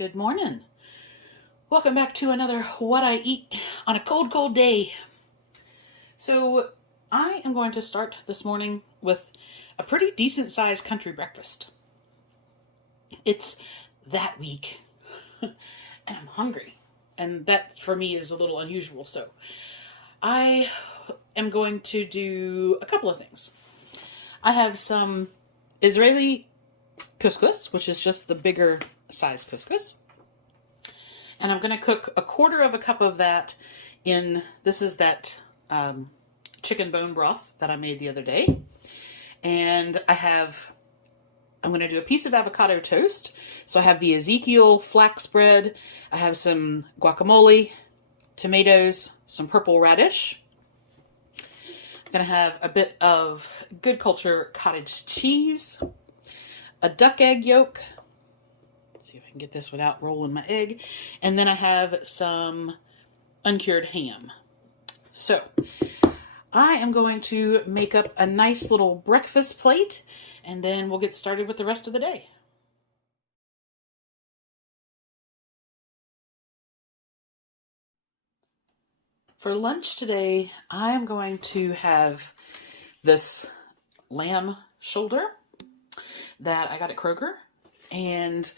Good morning. Welcome back to another What I Eat on a Cold, Cold Day. So I am going to start this morning with a pretty decent sized country breakfast. It's that week and I'm hungry, and that for me is a little unusual. So I am going to do a couple of things. I have some Israeli couscous, which is just the bigger size couscous. And I'm going to cook a quarter of a cup of that in, this is that chicken bone broth that I made the other day. And I'm going to do a piece of avocado toast. So I have the Ezekiel flax bread. I have some guacamole, tomatoes, some purple radish. I'm going to have a bit of Good Culture cottage cheese, a duck egg yolk. See if I can get this without rolling my egg. And then I have some uncured ham. So I am going to make up a nice little breakfast plate, and then we'll get started with the rest of the day. For lunch today, I am going to have this lamb shoulder that I got at Kroger. And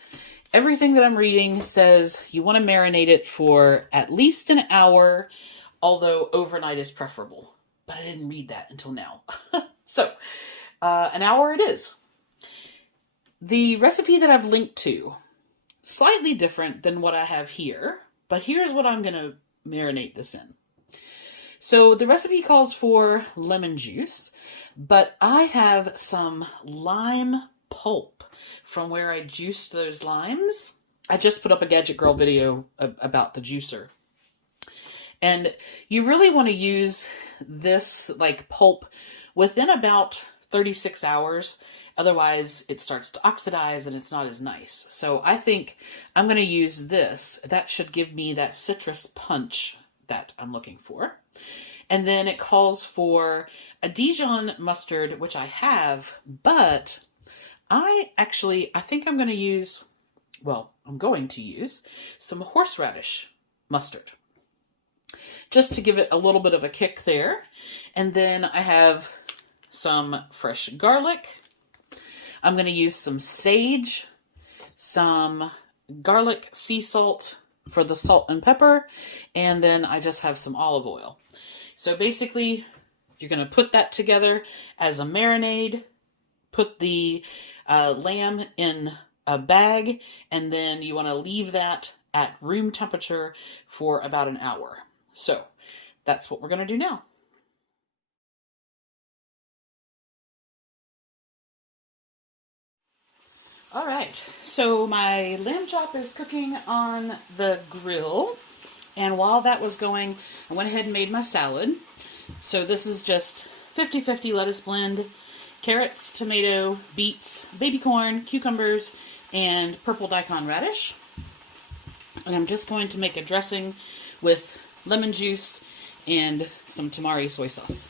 everything that I'm reading says you want to marinate it for at least an hour, although overnight is preferable. But I didn't read that until now. So, an hour it is. The recipe that I've linked to, slightly different than what I have here, but here's what I'm going to marinate this in. So the recipe calls for lemon juice, but I have some lime pulp from where I juiced those limes. I just put up a Gadget Girl video about the juicer. And you really want to use this like pulp within about 36 hours. Otherwise, it starts to oxidize and it's not as nice. So I think I'm going to use this. That should give me that citrus punch that I'm looking for. And then it calls for a Dijon mustard, which I have, but I think I'm going to use, I'm going to use some horseradish mustard just to give it a little bit of a kick there. And then I have some fresh garlic. I'm going to use some sage, some garlic sea salt for the salt and pepper, and then I just have some olive oil. So basically, you're going to put that together as a marinade, put the lamb in a bag, and then you want to leave that at room temperature for about an hour. So that's what we're going to do now. All right, so my lamb chop is cooking on the grill. And while that was going, I went ahead and made my salad. So this is just 50-50 lettuce blend, carrots, tomato, beets, baby corn, cucumbers, and purple Daikon radish. And I'm just going to make a dressing with lemon juice and some tamari soy sauce.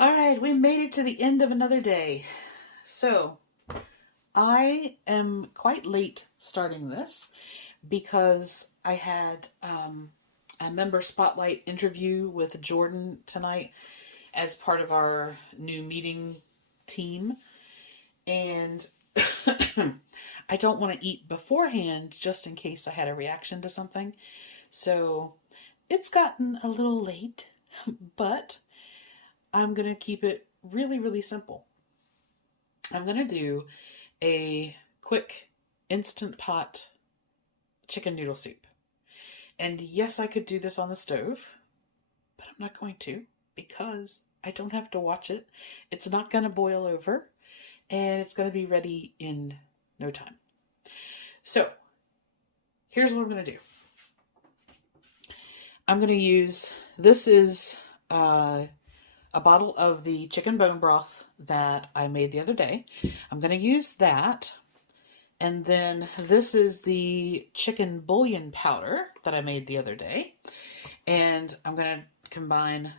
All right, we made it to the end of another day. So I am quite late starting this because I had a member spotlight interview with Jordan tonight as part of our new meeting team. And I don't want to eat beforehand just in case I had a reaction to something. So it's gotten a little late, but I'm going to keep it really, really simple. I'm going to do a quick Instant Pot chicken noodle soup. And yes, I could do this on the stove, but I'm not going to because I don't have to watch it. It's not going to boil over, and it's going to be ready in no time. So here's what I'm going to do. I'm going to use, this is a bottle of the chicken bone broth that I made the other day. I'm going to use that. And then this is the chicken bouillon powder that I made the other day. And I'm going to combine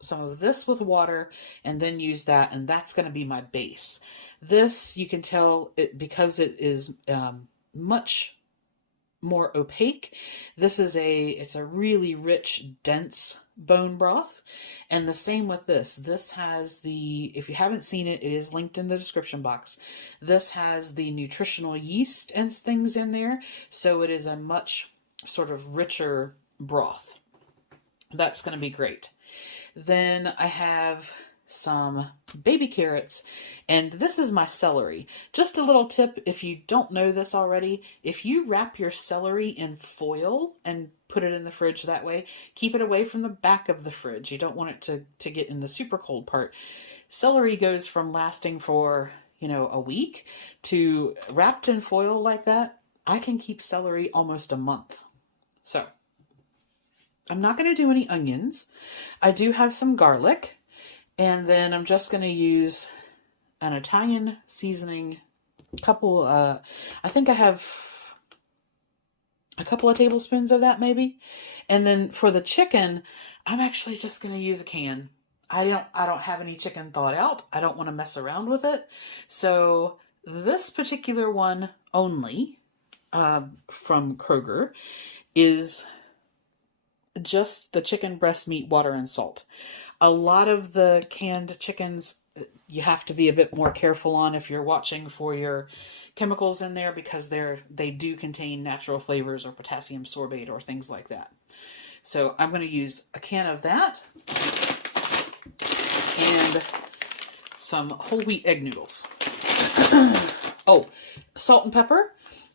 some of this with water and then use that, and that's going to be my base. This, you can tell it because it is much more opaque. This is it's a really rich, dense bone broth. And the same with this. This has if you haven't seen it, it is linked in the description box. This has the nutritional yeast and things in there. So it is a much sort of richer broth. That's going to be great. Then I have some baby carrots, and this is my celery. Just a little tip, if you don't know this already, if you wrap your celery in foil and put it in the fridge that way, keep it away from the back of the fridge. You don't want it to get in the super cold part. Celery goes from lasting for, a week to wrapped in foil like that. I can keep celery almost a month. So I'm not going to do any onions. I do have some garlic. And then I'm just going to use an Italian seasoning, I think I have a couple of tablespoons of that maybe. And then for the chicken, I'm actually just going to use a can. I don't have any chicken thawed out. I don't want to mess around with it. So this particular one only, from Kroger, is just the chicken breast meat, water, and salt. A lot of the canned chickens, you have to be a bit more careful on if you're watching for your chemicals in there, because they do contain natural flavors or potassium sorbate or things like that. So I'm going to use a can of that and some whole wheat egg noodles. Oh, salt and pepper.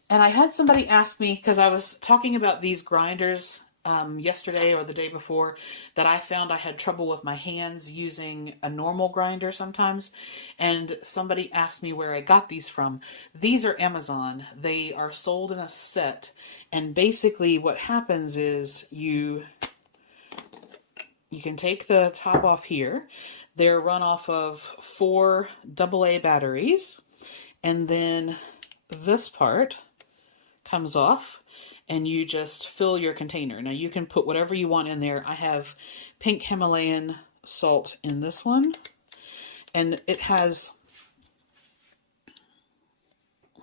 And I had somebody ask me, because I was talking about these grinders yesterday or the day before, that I found I had trouble with my hands using a normal grinder sometimes. And somebody asked me where I got these from. These are Amazon. They are sold in a set. And basically what happens is you can take the top off here. They're run off of 4 AA batteries. And then this part comes off, and you just fill your container. Now you can put whatever you want in there. I have pink Himalayan salt in this one, and it has,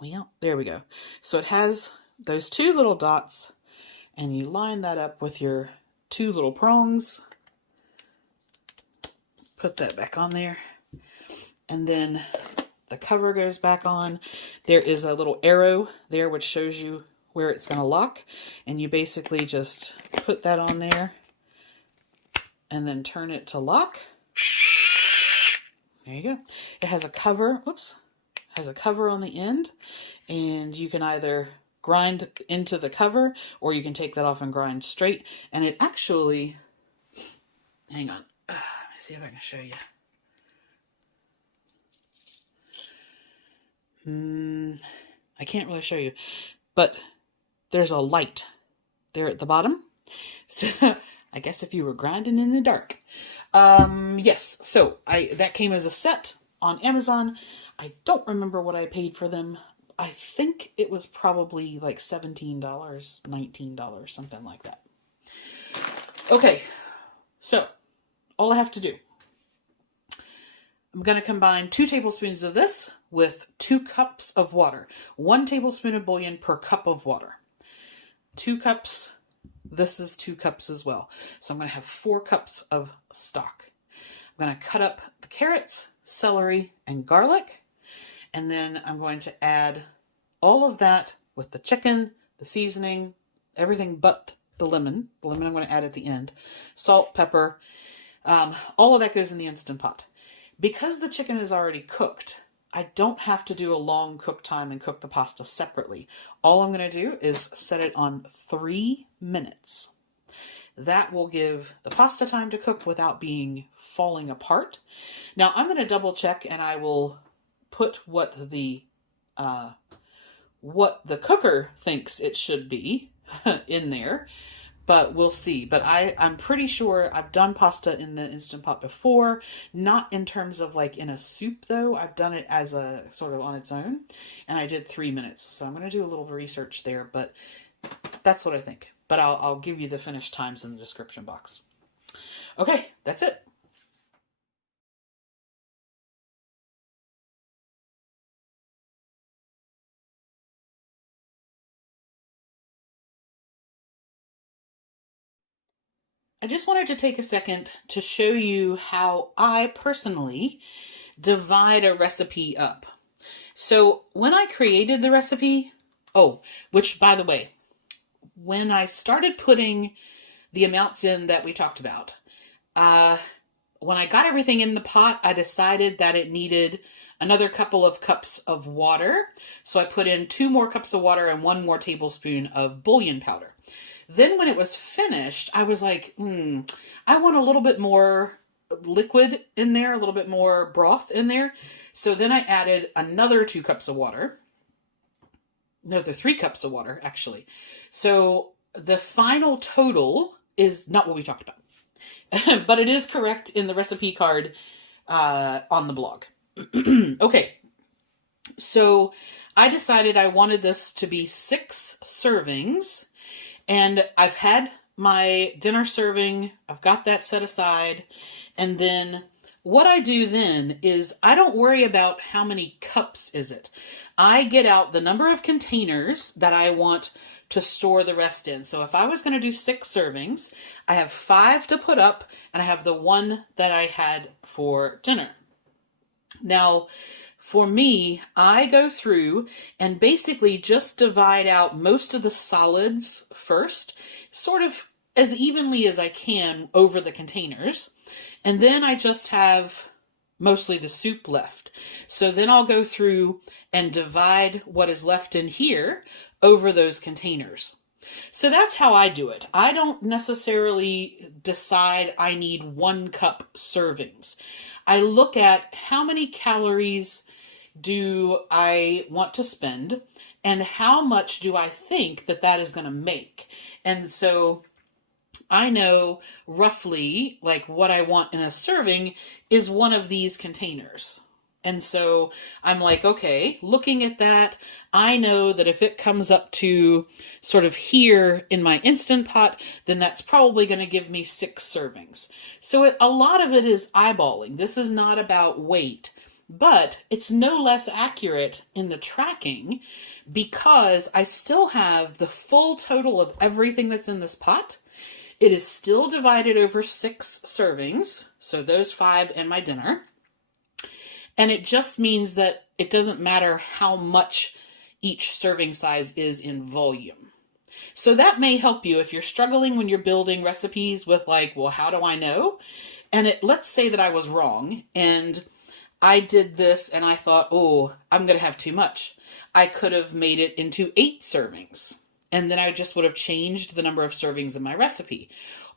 well, there we go. So it has those 2 little dots, and you line that up with your 2 little prongs. Put that back on there, and then the cover goes back on. There is a little arrow there which shows you where it's going to lock, and you basically just put that on there and then turn it to lock. There you go. It has a cover, has a cover on the end, and you can either grind into the cover or you can take that off and grind straight. And it actually, hang on, let me see if I can show you. I can't really show you, but there's a light there at the bottom. So I guess if you were grinding in the dark. Yes, so that came as a set on Amazon. I don't remember what I paid for them. I think it was probably like $17, $19, something like that. Okay, so all I have to do, I'm going to combine 2 tablespoons of this with 2 cups of water. 1 tablespoon of bouillon per cup of water. 2 cups, this is 2 cups as well. So I'm going to have 4 cups of stock. I'm going to cut up the carrots, celery, and garlic. And then I'm going to add all of that with the chicken, the seasoning, everything but the lemon. The lemon I'm going to add at the end. Salt, pepper, all of that goes in the Instant Pot. Because the chicken is already cooked, I don't have to do a long cook time and cook the pasta separately. All I'm going to do is set it on 3 minutes. That will give the pasta time to cook without falling apart. Now I'm going to double check, and I will put what the cooker thinks it should be in there. But we'll see. But I'm pretty sure I've done pasta in the Instant Pot before. Not in terms of like in a soup though. I've done it as a sort of on its own. And I did 3 minutes. So I'm going to do a little research there. But that's what I think. But I'll give you the finished times in the description box. Okay, that's it. I just wanted to take a second to show you how I personally divide a recipe up. So when I created the recipe, which by the way, when I started putting the amounts in that we talked about, when I got everything in the pot, I decided that it needed another couple of cups of water. So I put in 2 more cups of water and 1 more tablespoon of bouillon powder. Then when it was finished, I was like, I want a little bit more liquid in there, a little bit more broth in there. So then I added another 2 cups of water. Another 3 cups of water, actually. So the final total is not what we talked about. But it is correct in the recipe card on the blog. Okay. So I decided I wanted this to be 6 servings. And I've had my dinner serving. I've got that set aside. And then what I do then is I don't worry about how many cups is it. I get out the number of containers that I want to store the rest in. So if I was going to do 6 servings, I have 5 to put up, and I have the 1 that I had for dinner. Now, for me, I go through and basically just divide out most of the solids first, sort of as evenly as I can over the containers. And then I just have mostly the soup left. So then I'll go through and divide what is left in here over those containers. So that's how I do it. I don't necessarily decide I need 1 cup servings. I look at how many calories do I want to spend and how much do I think that that is going to make. And so I know roughly like what I want in a serving is one of these containers. And so I'm like, okay, looking at that, I know that if it comes up to sort of here in my Instant Pot, then that's probably going to give me 6 servings. So a lot of it is eyeballing. This is not about weight, but it's no less accurate in the tracking because I still have the full total of everything that's in this pot. It is still divided over 6 servings, so those 5 and my dinner. And it just means that it doesn't matter how much each serving size is in volume. So that may help you if you're struggling when you're building recipes with like, well, how do I know? And let's say that I was wrong and I did this and I thought, oh, I'm going to have too much. I could have made it into 8 servings. And then I just would have changed the number of servings in my recipe.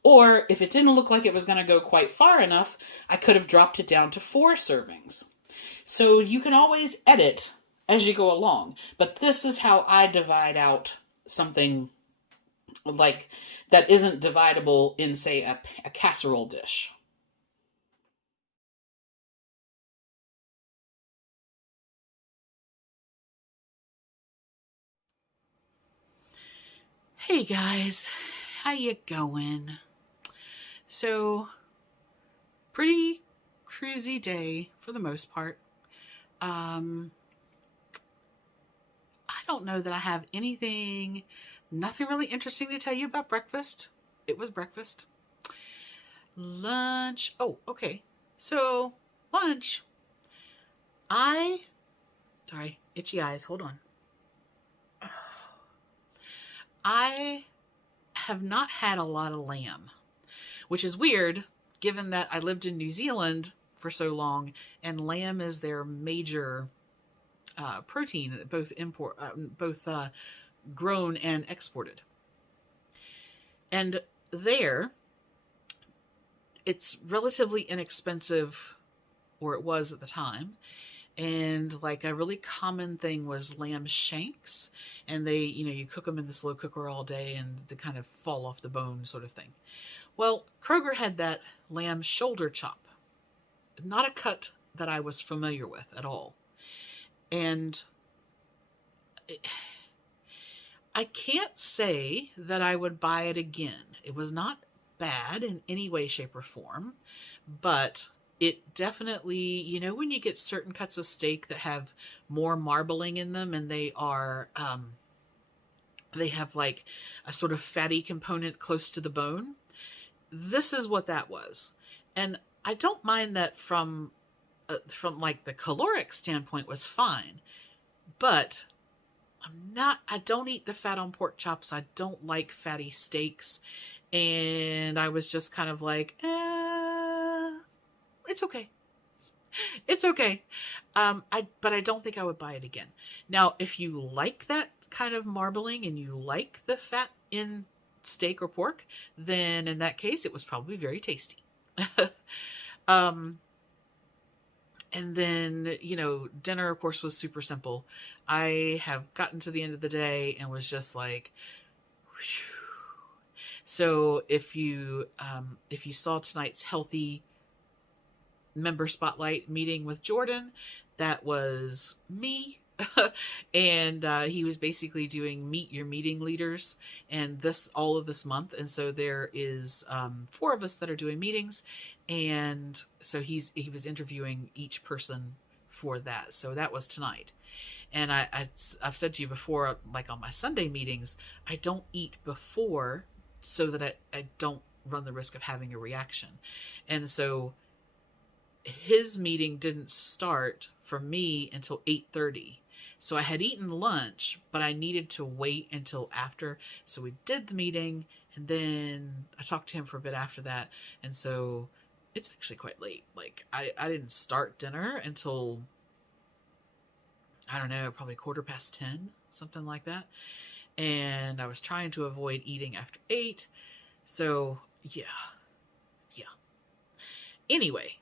Or if it didn't look like it was going to go quite far enough, I could have dropped it down to 4 servings. So you can always edit as you go along. But this is how I divide out something like that isn't dividable in, say, a casserole dish. Hey guys, how you going? So, pretty cruisy day for the most part. I don't know that I have nothing really interesting to tell you about breakfast. It was breakfast. Lunch. Oh, okay. So, lunch. Sorry, itchy eyes. Hold on. I have not had a lot of lamb, which is weird given that I lived in New Zealand for so long and lamb is their major protein, both grown and exported. And there, it's relatively inexpensive, or it was at the time. And like a really common thing was lamb shanks, and they, you cook them in the slow cooker all day and they kind of fall off the bone sort of thing. Well, Kroger had that lamb shoulder chop, not a cut that I was familiar with at all. And I can't say that I would buy it again. It was not bad in any way, shape, or form, but it definitely, when you get certain cuts of steak that have more marbling in them and they have like a sort of fatty component close to the bone, this is what that was. And I don't mind that from like the caloric standpoint was fine, but I don't eat the fat on pork chops. I don't like fatty steaks. And I was just kind of like, it's okay. It's okay. But I don't think I would buy it again. Now, if you like that kind of marbling and you like the fat in steak or pork, then in that case, it was probably very tasty. And then, dinner, of course, was super simple. I have gotten to the end of the day and was just like, whoosh. So if you saw tonight's Healthi member spotlight meeting with Jordan, that was me. And he was basically doing meet your meeting leaders and all of this month. And so there is 4 of us that are doing meetings. And so he was interviewing each person for that. So that was tonight. And I've said to you before, like on my Sunday meetings, I don't eat before so that I don't run the risk of having a reaction. And so his meeting didn't start for me until 8:30. So I had eaten lunch, but I needed to wait until after. So we did the meeting, and then I talked to him for a bit after that. And so it's actually quite late. Like I didn't start dinner until, I don't know, probably 10:15, something like that. And I was trying to avoid eating after 8. So yeah. Anyway,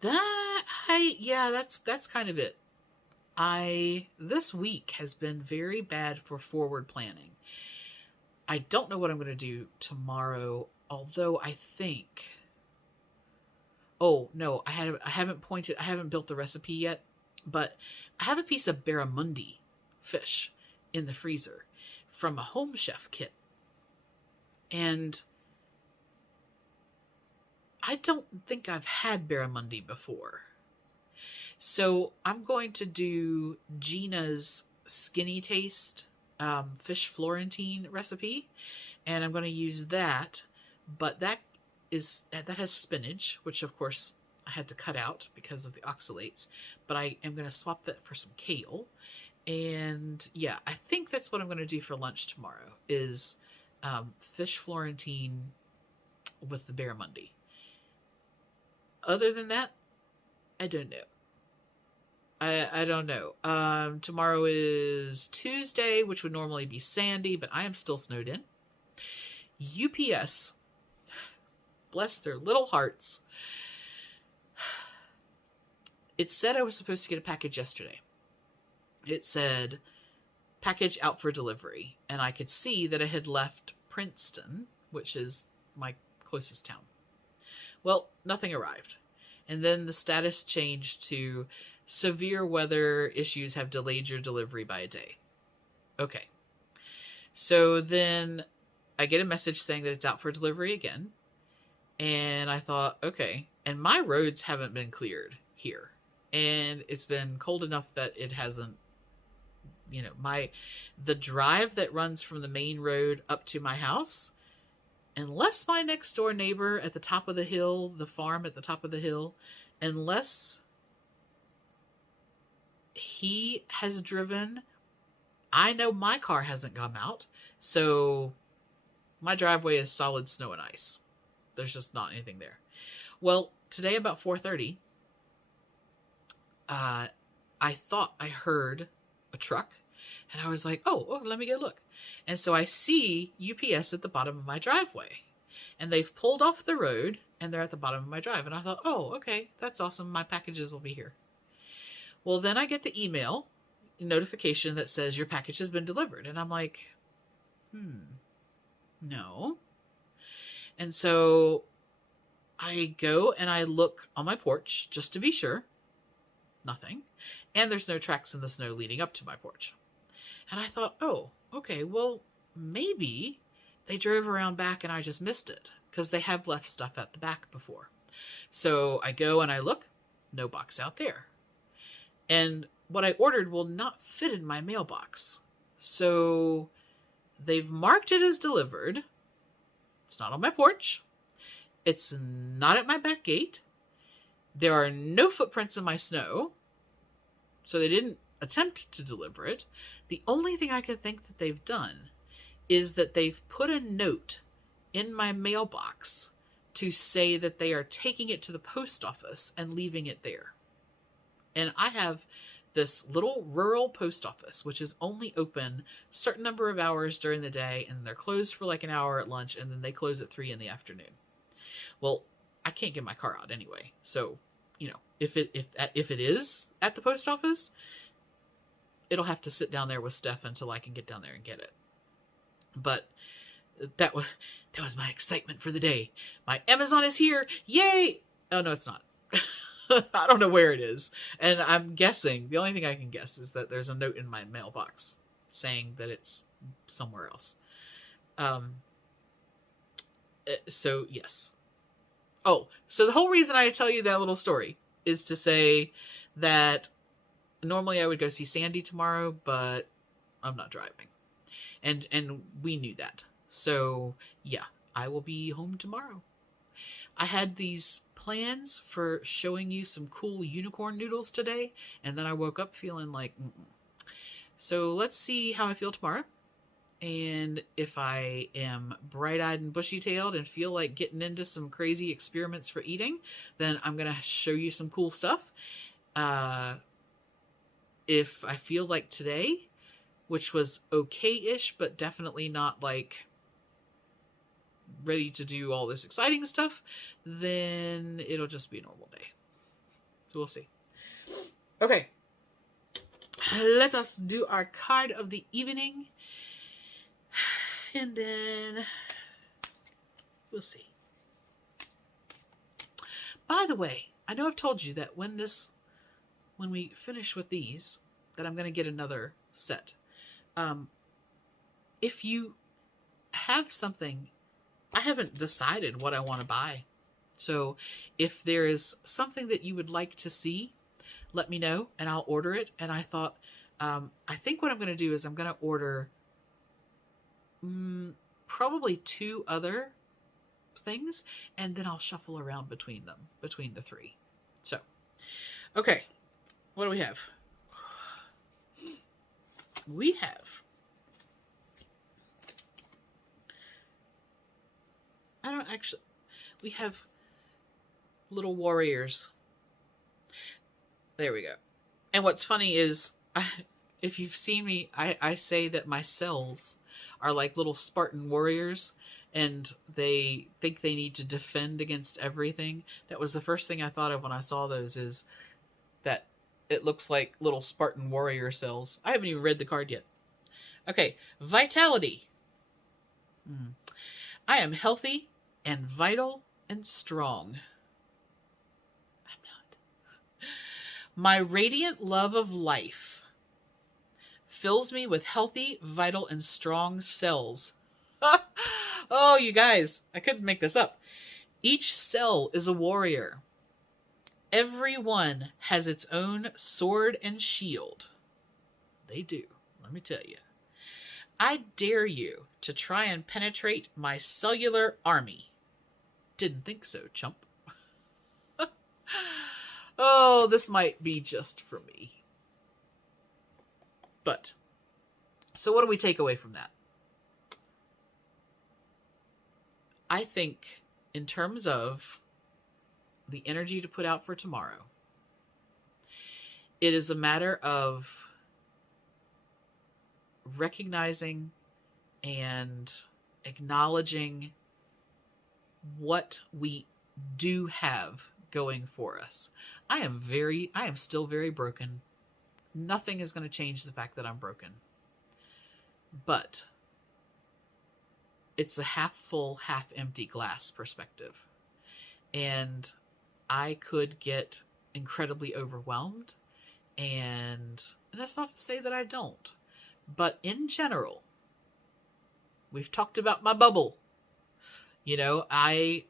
that's kind of it. This week has been very bad for forward planning. I don't know what I'm going to do tomorrow, although I think, oh no, I haven't built the recipe yet, but I have a piece of barramundi fish in the freezer from a Home Chef kit. And I don't think I've had barramundi before. So I'm going to do Gina's Skinny Taste fish Florentine recipe, and I'm going to use that. But that has spinach, which of course I had to cut out because of the oxalates. But I am going to swap that for some kale. And yeah, I think that's what I'm going to do for lunch tomorrow is fish Florentine with the barramundi. Other than that, I don't know. I don't know. Tomorrow is Tuesday, which would normally be sandy, but I am still snowed in. UPS, bless their little hearts. It said I was supposed to get a package yesterday. It said, package out for delivery. And I could see that I had left Princeton, which is my closest town. Well, nothing arrived. And then the status changed to severe weather issues have delayed your delivery by a day. Okay. So then I get a message saying that it's out for delivery again. And I thought, okay. And my roads haven't been cleared here. And it's been cold enough that it hasn't, the drive that runs from the main road up to my house, unless my next door neighbor at the top of the hill, the farm at the top of the hill, unless he has driven, I know my car hasn't come out. So my driveway is solid snow and ice. There's just not anything there. Well, today about 4:30, I thought I heard a truck, and I was like, oh, let me go look. And so I see UPS at the bottom of my driveway, and they've pulled off the road, and they're at the bottom of my drive. And I thought, oh, okay, that's awesome. My packages will be here. Well, then I get the email notification that says your package has been delivered. And I'm like, no. And so I go and I look on my porch just to be sure. Nothing. And there's no tracks in the snow leading up to my porch. And I thought, oh, okay, well, maybe they drove around back and I just missed it because they have left stuff at the back before. So I go and I look, no box out there. And what I ordered will not fit in my mailbox. So they've marked it as delivered It's not on my porch. It's not at my back gate. There are no footprints in my snow. So they didn't attempt to deliver it. The only thing I could think that they've done is that they've put a note in my mailbox to say that they are taking it to the post office and leaving it there. And I have this little rural post office, which is only open a certain number of hours during the day, and they're closed for like an hour at lunch, and then they close at 3 in the afternoon. Well, I can't get my car out anyway. So, you know, if it is at the post office, it'll have to sit down there with Steph until I can get down there and get it. But that was my excitement for the day. My Amazon is here. Yay! Oh, no, it's not. I don't know where it is. And I'm guessing, the only thing I can guess is that there's a note in my mailbox saying that it's somewhere else. So, yes. Oh, so the whole reason I tell you that little story is to say that normally I would go see Sandy tomorrow, but I'm not driving. And we knew that. So, yeah, I will be home tomorrow. I had these plans for showing you some cool unicorn noodles today, and then I woke up feeling like, So let's see how I feel tomorrow. And if I am bright-eyed and bushy-tailed and feel like getting into some crazy experiments for eating, then I'm going to show you some cool stuff. If I feel like today, which was okay-ish, but definitely not like ready to do all this exciting stuff, then it'll just be a normal day. So we'll see. Okay. Let us do our card of the evening. And then we'll see. By the way, I know I've told you that when we finish with these, that I'm going to get another set. If you have something, I haven't decided what I want to buy. So if there is something that you would like to see, let me know and I'll order it. And I thought, I think what I'm going to do is I'm going to order probably 2 other things, and then I'll shuffle around between the 3. So, okay, what do we have? We have little warriors. There we go. And what's funny is, if you've seen me, I say that my cells are like little Spartan warriors, and they think they need to defend against everything. That was the first thing I thought of when I saw those, is that it looks like little Spartan warrior cells. I haven't even read the card yet. Okay, vitality. I am healthy and vital and strong. I'm not. My radiant love of life fills me with healthy, vital, and strong cells. Oh, you guys, I couldn't make this up. Each cell is a warrior. Every one has its own sword and shield. They do, let me tell you. I dare you to try and penetrate my cellular army. Didn't think so, chump. Oh, this might be just for me. But, so what do we take away from that? I think in terms of the energy to put out for tomorrow, it is a matter of recognizing and acknowledging what we do have going for us. I am still very broken. Nothing is going to change the fact that I'm broken. But it's a half full, half empty glass perspective. And I could get incredibly overwhelmed. And that's not to say that I don't. But in general, we've talked about my bubble. You know, my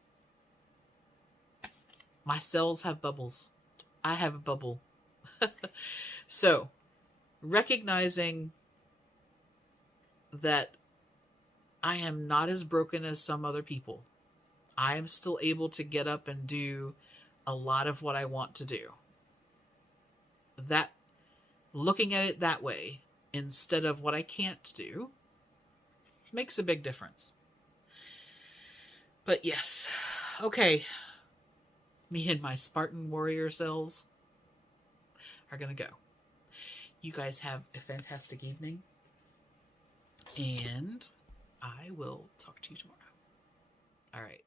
cells have bubbles. I have a bubble. So, recognizing that I am not as broken as some other people. I am still able to get up and do a lot of what I want to do. That, looking at it that way instead of what I can't do, makes a big difference. But yes, okay. Me and my Spartan warrior cells are going to go. You guys have a fantastic evening. And I will talk to you tomorrow. All right.